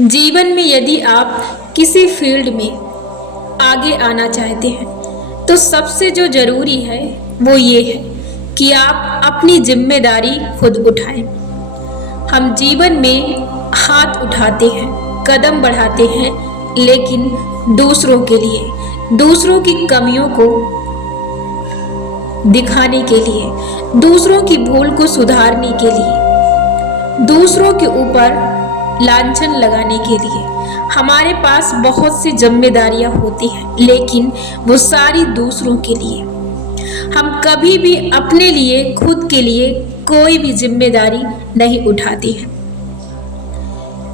जीवन में यदि आप किसी फील्ड में आगे आना चाहते हैं तो सबसे जो ज़रूरी है वो ये है कि आप अपनी जिम्मेदारी खुद उठाएं। हम जीवन में हाथ उठाते हैं, कदम बढ़ाते हैं, लेकिन दूसरों के लिए, दूसरों की कमियों को दिखाने के लिए, दूसरों की भूल को सुधारने के लिए, दूसरों के ऊपर लांछन लगाने के लिए हमारे पास बहुत सी जिम्मेदारियां होती हैं, लेकिन वो सारी दूसरों के लिए। हम कभी भी अपने लिए, खुद के लिए कोई भी जिम्मेदारी नहीं उठाते हैं।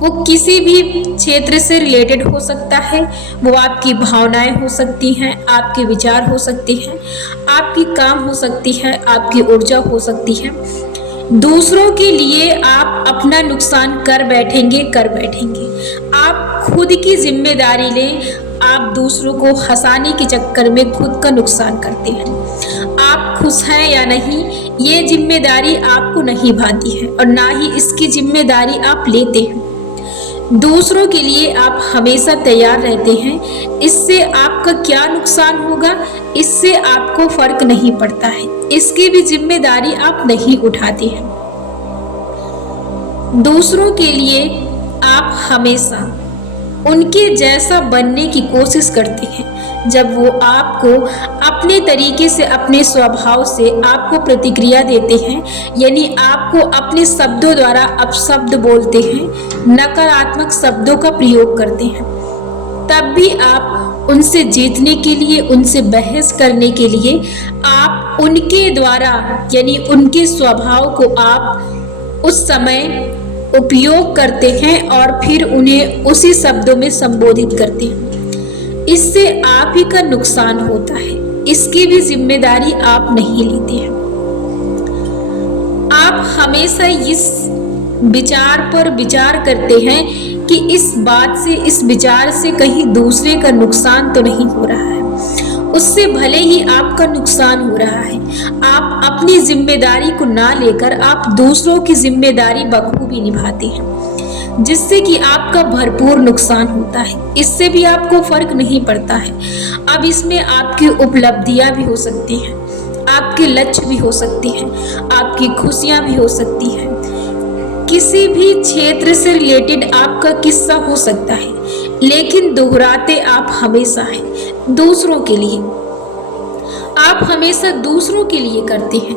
वो किसी भी क्षेत्र से रिलेटेड हो सकता है, वो आपकी भावनाएं हो सकती हैं, आपके विचार हो सकते हैं, आपकी काम हो सकती है, आपकी ऊर्जा हो सकती है। दूसरों के लिए आप अपना नुकसान कर बैठेंगे। आप खुद की जिम्मेदारी लें। आप दूसरों को हंसाने के चक्कर में खुद का नुकसान करते हैं। आप खुश हैं या नहीं, ये जिम्मेदारी आपको नहीं भाती है और ना ही इसकी जिम्मेदारी आप लेते हैं। दूसरों के लिए आप हमेशा तैयार रहते हैं। इससे आपका क्या नुकसान होगा, इससे आपको फर्क नहीं पड़ता है। इसकी भी जिम्मेदारी आप नहीं उठाते हैं। दूसरों के लिए आप हमेशा उनके जैसा बनने की कोशिश करते हैं। जब वो आपको अपने तरीके से, अपने स्वभाव से आपको प्रतिक्रिया देते हैं, यानी आपको अपने शब्दों द्वारा अपशब्द बोलते हैं, नकारात्मक शब्दों का प्रयोग करते हैं, तब भी आप उनसे जीतने के लिए, उनसे बहस करने के लिए आप उनके द्वारा, यानी उनके स्वभाव को आप उस समय उपयोग करते हैं और फिर उन्हें उसी शब्दों में संबोधित करते हैं। इससे आप ही का नुकसान होता है। इसकी भी जिम्मेदारी आप नहीं लेते हैं। आप हमेशा इस विचार पर विचार करते हैं कि इस बात से, इस विचार से कहीं दूसरे का नुकसान तो नहीं हो रहा है। उससे भले ही आपका नुकसान हो रहा है, आप अपनी जिम्मेदारी को ना लेकर आप दूसरों की जिम्मेदारी बखूबी निभाते हैं, जिससे कि आपका भरपूर नुकसान होता है। इससे भी आपको फर्क नहीं पड़ता है। अब इसमें आपकी उपलब्धियां भी हो सकती हैं, आपके लक्ष्य भी हो सकते हैं, आपकी खुशियां भी हो सकती हैं, किसी भी क्षेत्र से रिलेटेड आपका किस्सा हो सकता है, लेकिन दोहराते आप हमेशा हैं दूसरों के लिए। आप हमेशा दूसरों के लिए करते हैं।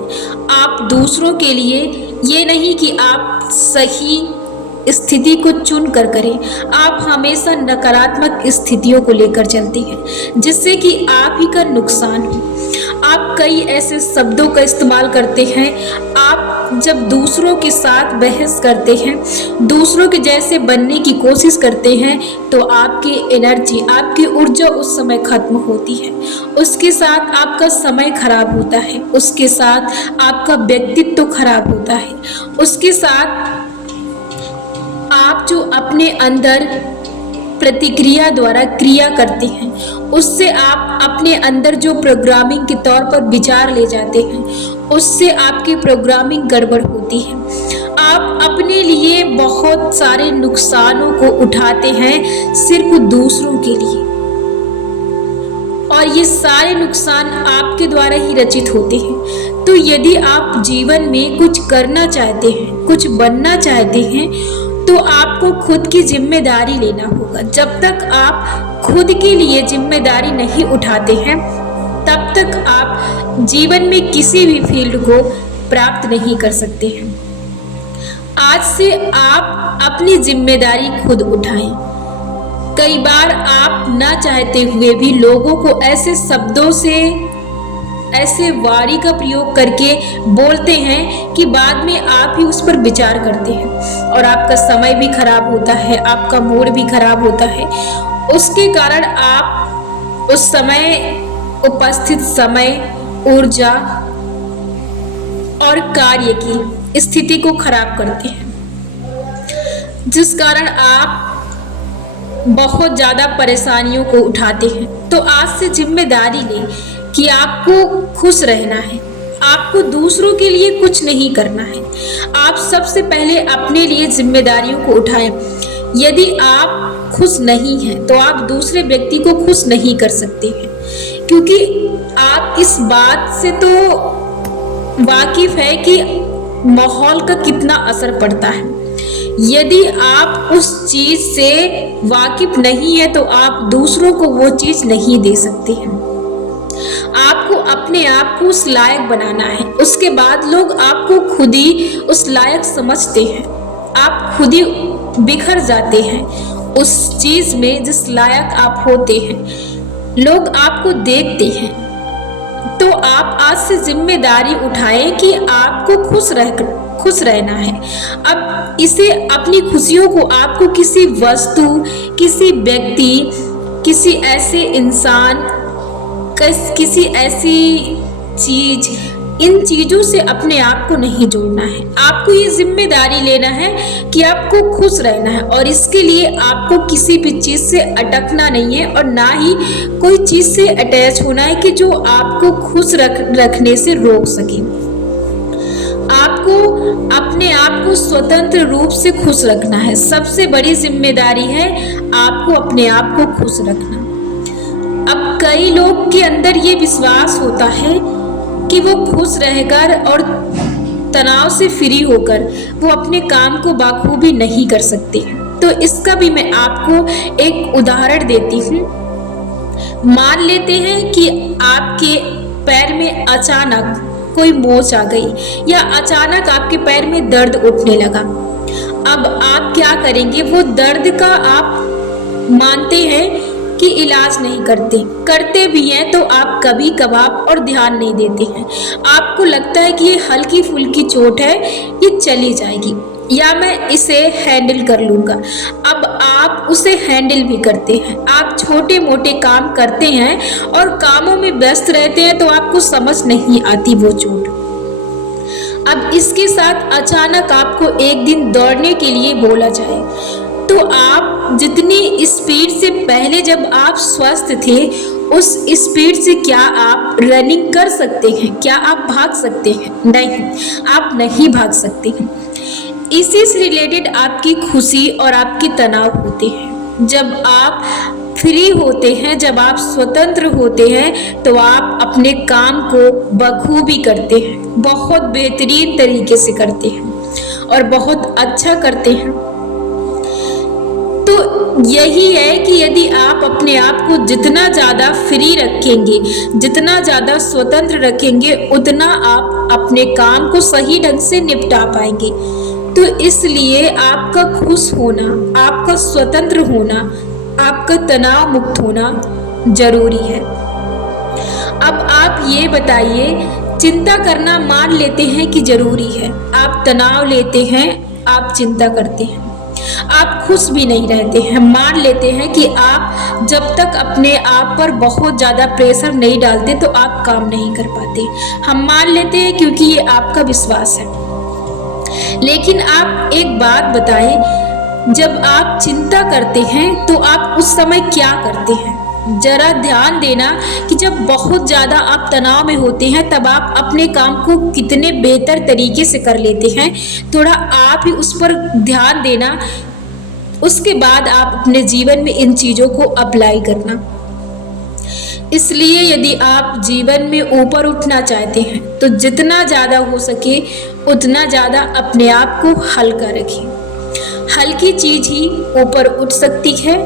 आप दूसरों के लिए, ये नहीं कि आप सही स्थिति को चुन कर करें। आप हमेशा नकारात्मक स्थितियों को लेकर चलते हैं, जिससे कि आप ही का नुकसान हो। आप कई ऐसे शब्दों का इस्तेमाल करते हैं। आप जब दूसरों के साथ बहस करते हैं, दूसरों के जैसे बनने की कोशिश करते हैं, तो आपकी एनर्जी, आपकी ऊर्जा उस समय खत्म होती है। उसके साथ आपका समय खराब होता है, उसके साथ आपका व्यक्तित्व खराब होता है, उसके साथ आप जो अपने अंदर प्रतिक्रिया द्वारा क्रिया करते हैं, उससे आप अपने अंदर जो प्रोग्रामिंग के तौर पर विचार ले जाते हैं, उससे आपकी प्रोग्रामिंग गड़बड़ होती है। आप अपने लिए बहुत सारे नुकसानों को उठाते हैं सिर्फ दूसरों के लिए, और ये सारे नुकसान आपके द्वारा ही रचित होते हैं। तो यदि आप जीवन में कुछ करना चाहते हैं, कुछ बनना चाहते हैं, तो आपको खुद की जिम्मेदारी लेना होगा। जब तक आप खुद के लिए जिम्मेदारी नहीं उठाते हैं, तब तक आप जीवन में किसी भी फील्ड को प्राप्त नहीं कर सकते हैं। आज से आप अपनी जिम्मेदारी खुद उठाएं। कई बार आप ना चाहते हुए भी लोगों को ऐसे शब्दों से, ऐसे वाणी का प्रयोग करके बोलते हैं कि बाद में आप ही उस पर विचार करते हैं और आपका समय भी खराब होता है, आपका मूड भी खराब होता है। उसके कारण आप उस समय उपस्थित समय, ऊर्जा और कार्य की स्थिति को खराब करते हैं, जिस कारण आप बहुत ज़्यादा परेशानियों को उठाते हैं। तो आज से जिम्मेदारी लें कि आपको खुश रहना है, आपको दूसरों के लिए कुछ नहीं करना है। आप सबसे पहले अपने लिए जिम्मेदारियों को उठाएं। यदि आप खुश नहीं हैं तो आप दूसरे व्यक्ति को खुश नहीं कर सकते हैं, क्योंकि आप इस बात से तो वाकिफ है कि माहौल का कितना असर पड़ता है। यदि आप उस चीज से वाकिफ नहीं है तो आप दूसरों को वो चीज नहीं दे सकते हैं। आपको अपने आप को उस लायक बनाना है, उसके बाद लोग आपको खुद ही उस लायक समझते हैं। आप खुद ही बिखर जाते हैं उस चीज में जिस लायक आप होते हैं। लोग आपको देखते हैं। तो आप आज से जिम्मेदारी उठाएं कि आपको खुश रहना है। अब इसे अपनी खुशियों को आपको किसी वस्तु, किसी व्यक्ति, किसी ऐसे इंसान, किसी ऐसी चीज, इन चीजों से अपने आप को नहीं जोड़ना है। आपको ये जिम्मेदारी लेना है कि आपको खुश रहना है, और इसके लिए आपको किसी भी चीज से अटकना नहीं है और ना ही कोई चीज से अटैच होना है कि जो आपको खुश रखने से रोक सके। आपको अपने आप को स्वतंत्र रूप से खुश रखना है। सबसे बड़ी जिम्मेदारी है आपको अपने आप को खुश रखना। अब कई लोग के अंदर ये विश्वास होता है कि वो खुश रहकर और तनाव से फ्री होकर वो अपने काम को बखूबी नहीं कर सकते। तो इसका भी मैं आपको एक उदाहरण देती हूँ। मान लेते हैं कि आपके पैर में अचानक कोई मोच आ गई या अचानक आपके पैर में दर्द उठने लगा। अब आप क्या करेंगे? वो दर्द का आप मानते हैं कि इलाज नहीं करते भी हैं तो आप कभी कभार और ध्यान नहीं देते हैं। आपको लगता है कि ये हल्की फुल्की चोट है, ये चली जाएगी या मैं इसे हैंडल कर लूँगा। अब आप उसे हैंडल भी करते हैं। आप छोटे मोटे काम करते हैं और कामों में व्यस्त रहते हैं तो आपको समझ नहीं आती वो चोट। अब इसके साथ अचानक आपको एक दिन दौड़ने के लिए बोला जाए तो आप जितनी स्पीड से पहले जब आप स्वस्थ थे उस स्पीड से क्या आप रनिंग कर सकते हैं? क्या आप भाग सकते हैं? नहीं, आप नहीं भाग सकते हैं। इसी से रिलेटेड आपकी खुशी और आपके तनाव होते हैं। जब आप फ्री होते हैं, जब आप स्वतंत्र होते हैं तो आप अपने काम को बखूबी करते हैं, बहुत बेहतरीन तरीके से करते हैं और बहुत अच्छा करते हैं। तो यही है कि यदि आप अपने आप को जितना ज़्यादा फ्री रखेंगे, जितना ज़्यादा स्वतंत्र रखेंगे, उतना आप अपने काम को सही ढंग से निपटा पाएंगे। तो इसलिए आपका खुश होना, आपका स्वतंत्र होना, आपका तनाव मुक्त होना जरूरी है। अब आप ये बताइए, चिंता करना मान लेते हैं कि जरूरी है, आप तनाव लेते हैं, आप चिंता करते हैं, आप खुश भी नहीं रहते हैं। मान लेते हैं कि आप जब तक अपने आप पर बहुत ज़्यादा प्रेशर नहीं डालते तो आप काम नहीं कर पाते। हम मान लेते हैं क्योंकि ये आपका विश्वास है। लेकिन आप एक बात बताएं, जब आप चिंता करते हैं तो आप उस समय क्या करते हैं? जरा ध्यान देना कि जब बहुत ज़्यादा आप तनाव में होते हैं तब आप अपने काम को कितने बेहतर तरीके से कर लेते हैं। थोड़ा आप ही उस पर ध्यान देना, उसके बाद आप अपने जीवन में इन चीज़ों को अप्लाई करना। इसलिए यदि आप जीवन में ऊपर उठना चाहते हैं तो जितना ज़्यादा हो सके उतना ज़्यादा अपने आप को हल्का रखें। हल्की चीज़ ही ऊपर उठ सकती है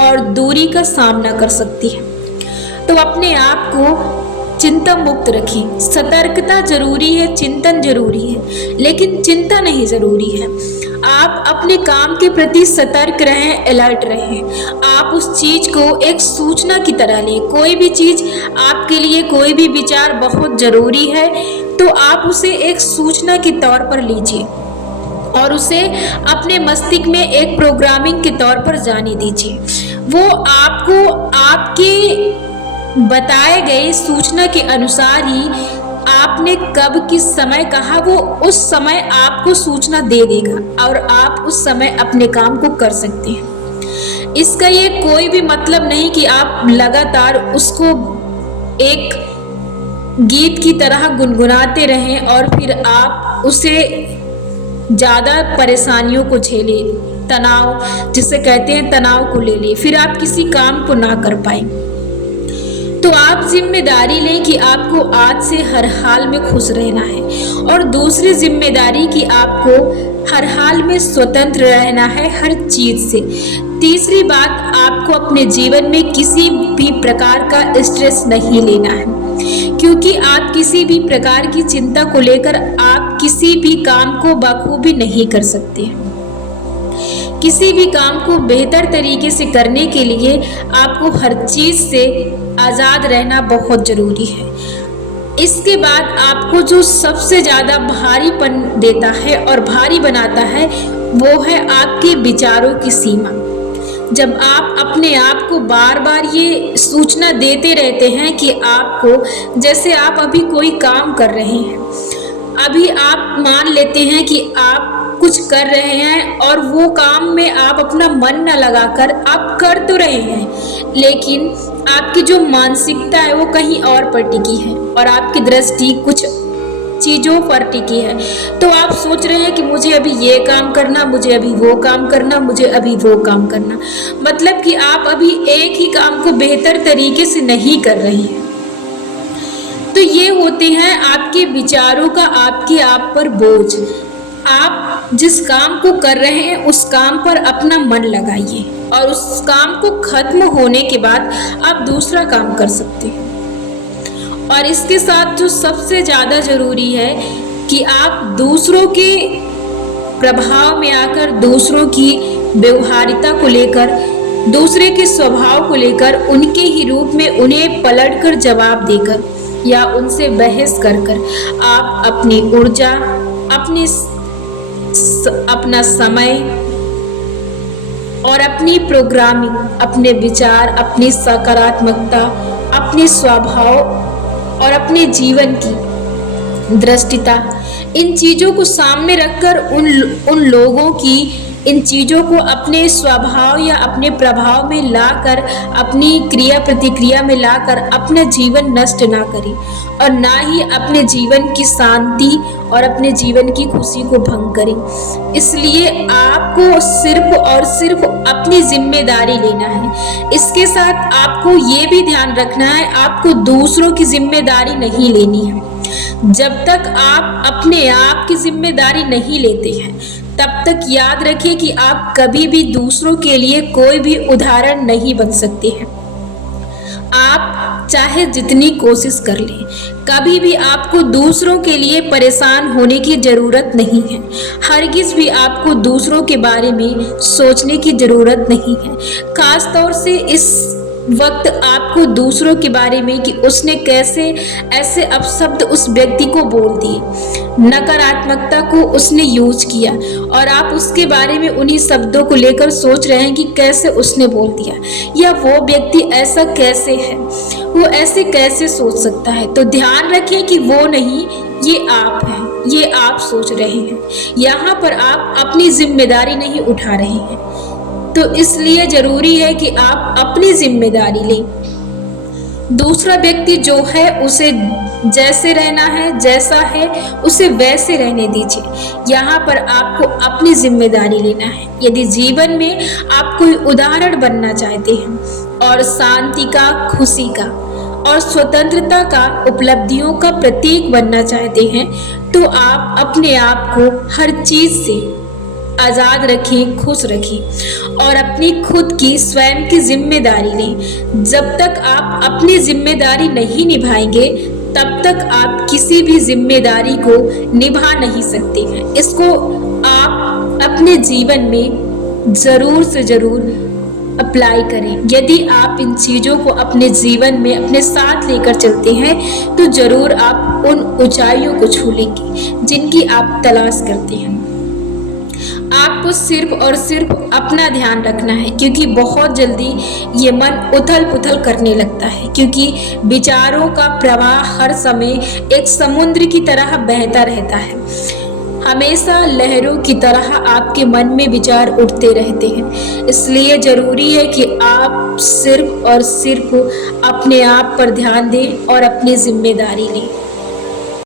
और दूरी का सामना कर सकती है। तो अपने आप को चिंता मुक्त रखें। सतर्कता जरूरी है, चिंतन जरूरी है, लेकिन चिंता नहीं जरूरी है। आप अपने काम के प्रति सतर्क रहें, अलर्ट रहें। आप उस चीज को एक सूचना की तरह लें। कोई भी चीज आपके लिए, कोई भी विचार बहुत जरूरी है तो आप उसे एक सूचना के तौर पर लीजिए और उसे अपने मस्तिष्क में एक प्रोग्रामिंग के तौर पर जाने दीजिए। वो आपको आपके बताए गए सूचना के अनुसार ही आपने कब किस समय कहा, वो उस समय आपको सूचना दे देगा और आप उस समय अपने काम को कर सकते हैं। इसका ये कोई भी मतलब नहीं कि आप लगातार उसको एक गीत की तरह गुनगुनाते रहें और फिर आप उसे ज़्यादा परेशानियों को झेले, तनाव जिसे कहते हैं तनाव को ले ले, फिर आप किसी काम को ना कर पाए। तो आप जिम्मेदारी लें कि आपको आज से हर हाल में खुश रहना है, और दूसरी जिम्मेदारी कि आपको हर हाल में स्वतंत्र रहना है हर चीज से। तीसरी बात, आपको अपने जीवन में किसी भी प्रकार का स्ट्रेस नहीं लेना है, क्योंकि आप किसी भी प्रकार की चिंता को लेकर आप किसी भी काम को बखूबी नहीं कर सकते हैं। किसी भी काम को बेहतर तरीके से करने के लिए आपको हर चीज से आज़ाद रहना बहुत ज़रूरी है। इसके बाद आपको जो सबसे ज़्यादा भारीपन देता है और भारी बनाता है वो है आपके विचारों की सीमा। जब आप अपने आप को बार बार ये सूचना देते रहते हैं कि आपको, जैसे आप अभी कोई काम कर रहे हैं, अभी आप मान लेते हैं कि आप कुछ कर रहे हैं और वो काम में आप अपना मन न लगाकर आप कर तो रहे हैं, लेकिन आपकी जो मानसिकता है वो कहीं और पर टिकी है और आपकी दृष्टि कुछ चीज़ों पर टिकी है। तो आप सोच रहे हैं कि मुझे अभी ये काम करना, मुझे अभी वो काम करना, मुझे अभी वो काम करना, मतलब कि आप अभी एक ही काम को बेहतर तरीके से नहीं कर रहे हैं। तो ये होते हैं आपके विचारों का आपके आप पर बोझ। आप जिस काम को कर रहे हैं उस काम पर अपना मन लगाइए और उस काम को खत्म होने के बाद आप दूसरा काम कर सकते हैं। और इसके साथ जो सबसे ज़्यादा ज़रूरी है कि आप दूसरों के प्रभाव में आकर, दूसरों की व्यवहारिता को लेकर, दूसरे के स्वभाव को लेकर उनके ही रूप में उन्हें पलटकर जवाब देकर या उनसे बहस कर आप अपनी ऊर्जा, अपना समय और अपनी प्रोग्रामिंग, अपने विचार, अपनी सकारात्मकता, अपने स्वभाव और अपने जीवन की दृष्टिता, इन चीज़ों को सामने रखकर उन लोगों की इन चीज़ों को अपने स्वभाव या अपने प्रभाव में लाकर, अपनी क्रिया प्रतिक्रिया में लाकर अपना जीवन नष्ट ना करें और ना ही अपने जीवन की शांति और अपने जीवन की खुशी को भंग करें। इसलिए आपको सिर्फ और सिर्फ अपनी जिम्मेदारी लेना है। इसके साथ आपको ये भी ध्यान रखना है, आपको दूसरों की जिम्मेदारी नहीं लेनी है। जब तक आप अपने आप की जिम्मेदारी नहीं लेते हैं तब तक याद रखिए कि आप कभी भी दूसरों के लिए कोई भी उदाहरण नहीं बन सकते हैं। आप चाहे जितनी कोशिश कर लें, कभी भी आपको दूसरों के लिए परेशान होने की ज़रूरत नहीं है। हरगिज़ भी आपको दूसरों के बारे में सोचने की ज़रूरत नहीं है। खास तौर से इस वक्त आपको दूसरों के बारे में कि उसने कैसे ऐसे अपशब्द उस व्यक्ति को बोल दिए, नकारात्मकता को उसने यूज किया और आप उसके बारे में उन्हीं शब्दों को लेकर सोच रहे हैं कि कैसे उसने बोल दिया या वो व्यक्ति ऐसा कैसे है, वो ऐसे कैसे सोच सकता है। तो ध्यान रखें कि वो नहीं, ये आप हैं, ये आप सोच रहे हैं। यहाँ पर आप अपनी जिम्मेदारी नहीं उठा रहे हैं। तो इसलिए जरूरी है कि आप अपनी जिम्मेदारी लें। दूसरा व्यक्ति जो है उसे जैसे रहना है, जैसा है उसे वैसे रहने दीजिए। यहाँ पर आपको अपनी जिम्मेदारी लेना है। यदि जीवन में आप कोई उदाहरण बनना चाहते हैं और शांति का, खुशी का और स्वतंत्रता का, उपलब्धियों का प्रतीक बनना चाहते हैं तो आप अपने आप को हर चीज से आज़ाद रखें, खुश रखें और अपनी खुद की स्वयं की जिम्मेदारी लें। जब तक आप अपनी जिम्मेदारी नहीं निभाएंगे तब तक आप किसी भी जिम्मेदारी को निभा नहीं सकते हैं। इसको आप अपने जीवन में ज़रूर से ज़रूर अप्लाई करें। यदि आप इन चीज़ों को अपने जीवन में अपने साथ लेकर चलते हैं तो ज़रूर आप उन ऊंचाइयों को छू लेंगे जिनकी आप तलाश करते हैं। आपको सिर्फ और सिर्फ अपना ध्यान रखना है, क्योंकि बहुत जल्दी ये मन उथल पुथल करने लगता है, क्योंकि विचारों का प्रवाह हर समय एक समुद्र की तरह बहता रहता है। हमेशा लहरों की तरह आपके मन में विचार उठते रहते हैं। इसलिए ज़रूरी है कि आप सिर्फ और सिर्फ अपने आप पर ध्यान दें और अपनी जिम्मेदारी लें।